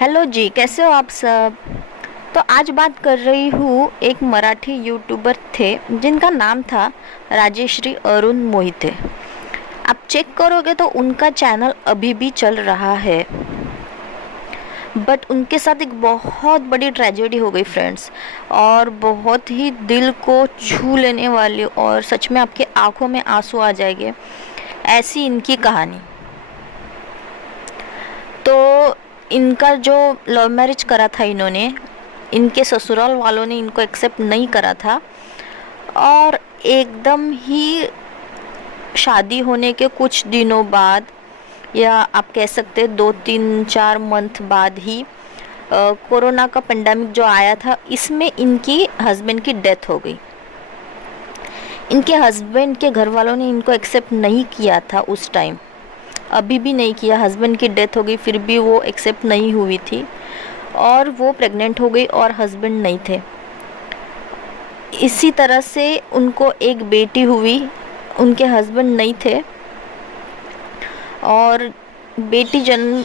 Hello जी, कैसे हो आप सब। तो आज बात कर रही हूँ, एक मराठी यूट्यूबर थे जिनका नाम था राजेश्री अरुण मोहिते। आप चेक करोगे तो उनका चैनल अभी भी चल रहा है, बट उनके साथ एक बहुत बड़ी ट्रेजेडी हो गई फ्रेंड्स, और बहुत ही दिल को छू लेने वाली, और सच में आपके आंखों में आंसू आ जाएंगे ऐसी इनकी कहानी। तो इनका जो लव मैरिज करा था इन्होंने, इनके ससुराल वालों ने इनको एक्सेप्ट नहीं करा था, और एकदम ही शादी होने के कुछ दिनों बाद, या आप कह सकते 2-3-4 मंथ बाद ही कोरोना का पेंडेमिक जो आया था, इसमें इनकी हस्बैंड की डेथ हो गई। इनके हस्बैंड के घर वालों ने इनको एक्सेप्ट नहीं किया था उस टाइम, अभी भी नहीं किया। हस्बैंड की डेथ हो गई फिर भी वो एक्सेप्ट नहीं हुई थी, और वो प्रेग्नेंट हो गई और हस्बैंड नहीं थे। इसी तरह से उनको एक बेटी हुई, उनके हस्बैंड नहीं थे, और बेटी जन्म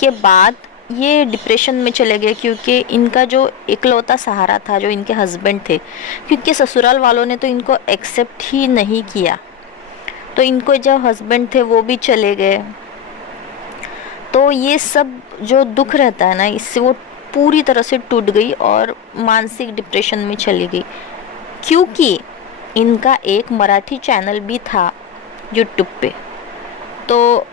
के बाद ये डिप्रेशन में चले गए, क्योंकि इनका जो इकलौता सहारा था जो इनके हस्बैंड थे, क्योंकि ससुराल वालों ने तो इनको एक्सेप्ट ही नहीं किया, तो इनको जो हस्बैंड थे वो भी चले गए। तो ये सब जो दुख रहता है ना, इससे वो पूरी तरह से टूट गई और मानसिक डिप्रेशन में चली गई। क्योंकि इनका एक मराठी चैनल भी था यूट्यूब पे, तो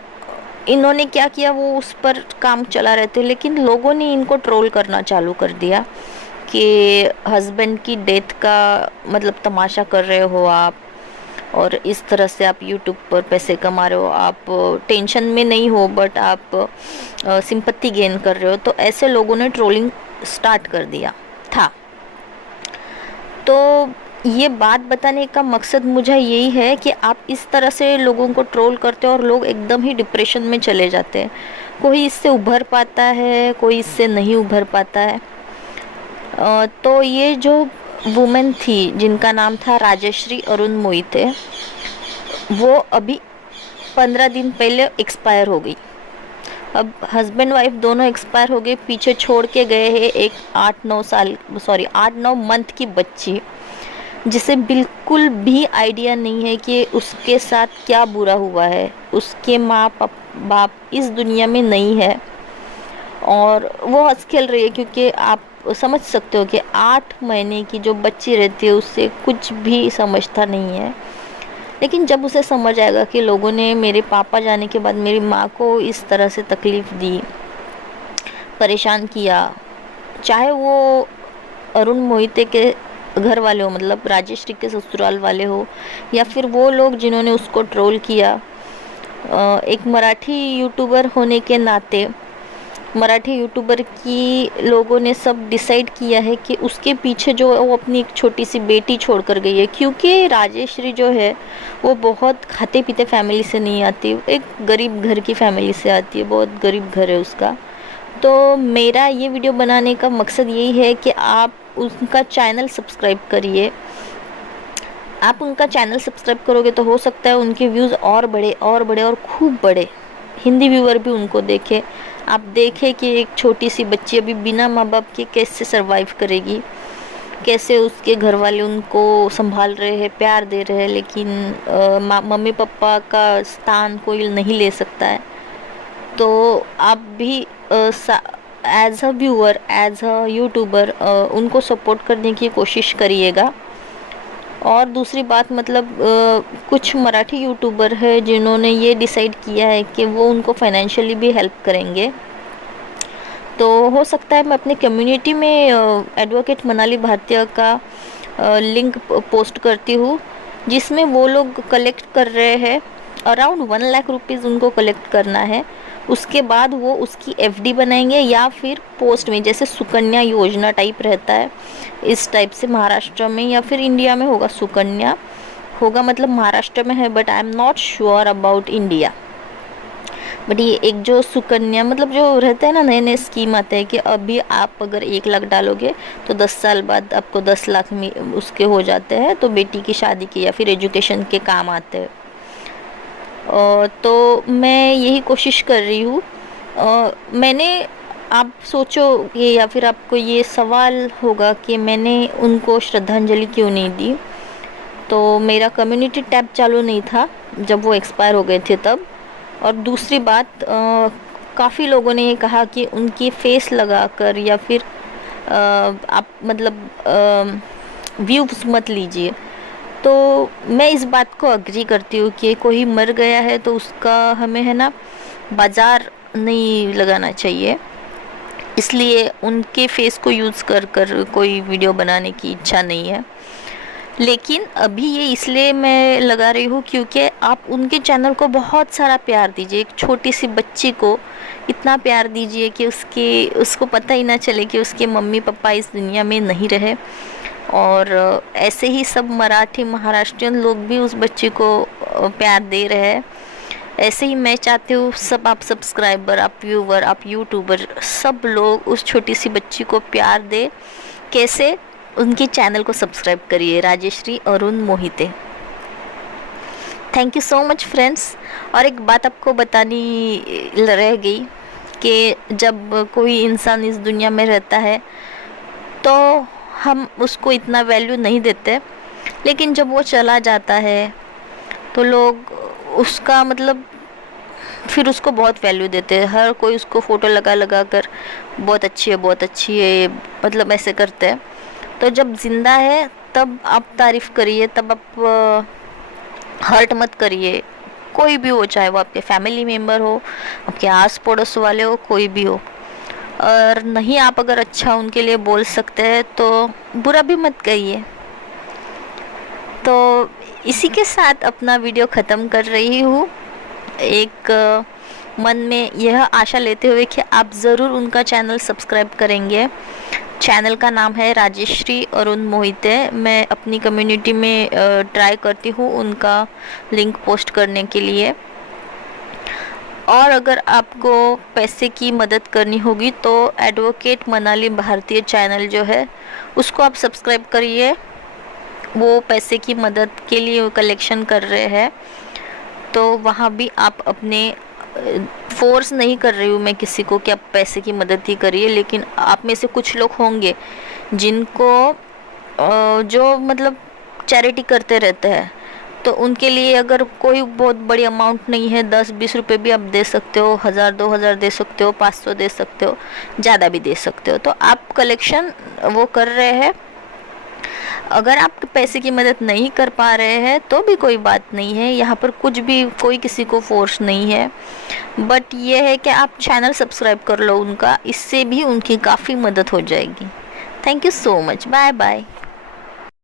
इन्होंने क्या किया, वो उस पर काम चला रहे थे, लेकिन लोगों ने इनको ट्रोल करना चालू कर दिया कि हस्बैंड की डेथ का मतलब तमाशा कर रहे हो आप, और इस तरह से आप यूट्यूब पर पैसे कमा रहे हो, आप टेंशन में नहीं हो बट आप सिंपत्ति गेन कर रहे हो। तो ऐसे लोगों ने ट्रोलिंग स्टार्ट कर दिया था। तो ये बात बताने का मकसद मुझे यही है कि आप इस तरह से लोगों को ट्रोल करते हो और लोग एकदम ही डिप्रेशन में चले जाते हैं। कोई इससे उभर पाता है, कोई इससे नहीं उभर पाता है। तो ये जो वुमेन थी जिनका नाम था राजेश्री अरुण मोहिते, वो अभी 15 दिन पहले एक्सपायर हो गई। अब हस्बैंड वाइफ दोनों एक्सपायर हो गए, पीछे छोड़ के गए हैं एक 8-9 मंथ की बच्ची, जिसे बिल्कुल भी आइडिया नहीं है कि उसके साथ क्या बुरा हुआ है। उसके माँ बाप इस दुनिया में नहीं है, और वो हंस खेल रही है, क्योंकि आप समझ सकते हो कि 8 महीने की जो बच्ची रहती है उससे कुछ भी समझता नहीं है। लेकिन जब उसे समझ आएगा कि लोगों ने मेरे पापा जाने के बाद मेरी माँ को इस तरह से तकलीफ़ दी, परेशान किया, चाहे वो अरुण मोहिते के घर वाले हो, मतलब राजेश्री के ससुराल वाले हो, या फिर वो लोग जिन्होंने उसको ट्रोल किया, एक मराठी यूट्यूबर होने के नाते मराठी यूट्यूबर की लोगों ने सब डिसाइड किया है कि उसके पीछे जो वो अपनी एक छोटी सी बेटी छोड़ कर गई है। क्योंकि राजेश्री जो है वो बहुत खाते पीते फैमिली से नहीं आती, एक गरीब घर की फैमिली से आती है, बहुत गरीब घर है उसका। तो मेरा ये वीडियो बनाने का मकसद यही है कि आप उनका चैनल सब्सक्राइब करिए। आप उनका चैनल सब्सक्राइब करोगे तो हो सकता है उनके व्यूज़ और बढ़े और बढ़े और खूब बढ़े, हिंदी व्यूअर भी उनको देखे। आप देखें कि एक छोटी सी बच्ची अभी बिना माँ बाप के कैसे सरवाइव करेगी, कैसे उसके घर वाले उनको संभाल रहे हैं, प्यार दे रहे हैं, लेकिन मम्मी पापा का स्थान कोई नहीं ले सकता है। तो आप भी as a viewer, as a YouTuber उनको सपोर्ट करने की कोशिश करिएगा। और दूसरी बात, मतलब कुछ मराठी यूट्यूबर है जिन्होंने ये डिसाइड किया है कि वो उनको फाइनेंशियली भी हेल्प करेंगे। तो हो सकता है मैं अपनी कम्युनिटी में एडवोकेट मनाली भारतीय का लिंक पोस्ट करती हूँ, जिसमें वो लोग कलेक्ट कर रहे हैं अराउंड 1 लाख रुपीज़ उनको कलेक्ट करना है। उसके बाद वो उसकी एफडी बनाएंगे, या फिर पोस्ट में जैसे सुकन्या योजना टाइप रहता है, इस टाइप से महाराष्ट्र में या फिर इंडिया में होगा, सुकन्या होगा, मतलब महाराष्ट्र में है, but I am not sure about India. But ये एक जो सुकन्या मतलब जो रहता है ना, नए नए स्कीम आते हैं कि अभी आप अगर 1 लाख डालोगे तो 10 साल बाद आपको 10 लाख में उसके हो जाते हैं, तो बेटी की शादी के या फिर एजुकेशन के काम आते हैं। तो मैं यही कोशिश कर रही हूँ। मैंने आप सोचोगे या फिर आपको ये सवाल होगा कि मैंने उनको श्रद्धांजलि क्यों नहीं दी। तो मेरा कम्युनिटी टैब चालू नहीं था जब वो एक्सपायर हो गए थे तब। और दूसरी बात, काफ़ी लोगों ने ये कहा कि उनकी फेस लगाकर या फिर आप मतलब व्यूज़ मत लीजिए। तो मैं इस बात को अग्री करती हूँ कि कोई मर गया है तो उसका हमें है ना बाज़ार नहीं लगाना चाहिए, इसलिए उनके फेस को यूज़ कर कर कोई वीडियो बनाने की इच्छा नहीं है। लेकिन अभी ये इसलिए मैं लगा रही हूँ क्योंकि आप उनके चैनल को बहुत सारा प्यार दीजिए। एक छोटी सी बच्ची को इतना प्यार दीजिए कि उसको पता ही ना चले कि उसके मम्मी पापा इस दुनिया में नहीं रहे। और ऐसे ही सब मराठी महाराष्ट्रियन लोग भी उस बच्ची को प्यार दे रहे हैं। ऐसे ही मैं चाहती हूँ सब आप सब्सक्राइबर, आप व्यूवर, आप यूट्यूबर, सब लोग उस छोटी सी बच्ची को प्यार दे। कैसे? उनके चैनल को सब्सक्राइब करिए, Rajeshree Arun Mohite. Thank you so much friends. और एक बात आपको बतानी रह गई कि जब कोई इंसान इस दुनिया में रहता है तो हम उसको इतना वैल्यू नहीं देते, लेकिन जब वो चला जाता है तो लोग उसका मतलब फिर उसको बहुत वैल्यू देते हैं। हर कोई उसको फ़ोटो लगा कर बहुत अच्छी है, बहुत अच्छी है, मतलब ऐसे करते हैं। तो जब ज़िंदा है तब आप तारीफ़ करिए, तब आप हर्ट मत करिए। कोई भी हो, चाहे वो आपके फैमिली मेम्बर हो, आपके आस पड़ोस वाले हो, कोई भी हो। और नहीं, आप अगर अच्छा उनके लिए बोल सकते हैं तो बुरा भी मत कहिए। तो इसी के साथ अपना वीडियो ख़त्म कर रही हूँ, एक मन में यह आशा लेते हुए कि आप ज़रूर उनका चैनल सब्सक्राइब करेंगे। चैनल का नाम है राजेश्री अरुण मोहिते। मैं अपनी कम्युनिटी में ट्राई करती हूँ उनका लिंक पोस्ट करने के लिए। और अगर आपको पैसे की मदद करनी होगी तो एडवोकेट मनाली भारतीय चैनल जो है उसको आप सब्सक्राइब करिए। वो पैसे की मदद के लिए कलेक्शन कर रहे हैं, तो वहाँ भी आप अपने फोर्स नहीं कर रही हूँ मैं किसी को कि आप पैसे की मदद ही करिए, लेकिन आप में से कुछ लोग होंगे जिनको जो मतलब चैरिटी करते रहते हैं, तो उनके लिए अगर कोई बहुत बड़ी अमाउंट नहीं है, 10-20 रुपये भी आप दे सकते हो, 1000-2000 दे सकते हो, 500 दे सकते हो, ज़्यादा भी दे सकते हो। तो आप कलेक्शन वो कर रहे हैं। अगर आप पैसे की मदद नहीं कर पा रहे हैं तो भी कोई बात नहीं है, यहाँ पर कुछ भी कोई किसी को फोर्स नहीं है। बट ये है कि आप चैनल सब्सक्राइब कर लो उनका, इससे भी उनकी काफ़ी मदद हो जाएगी। Thank you so much. Bye bye.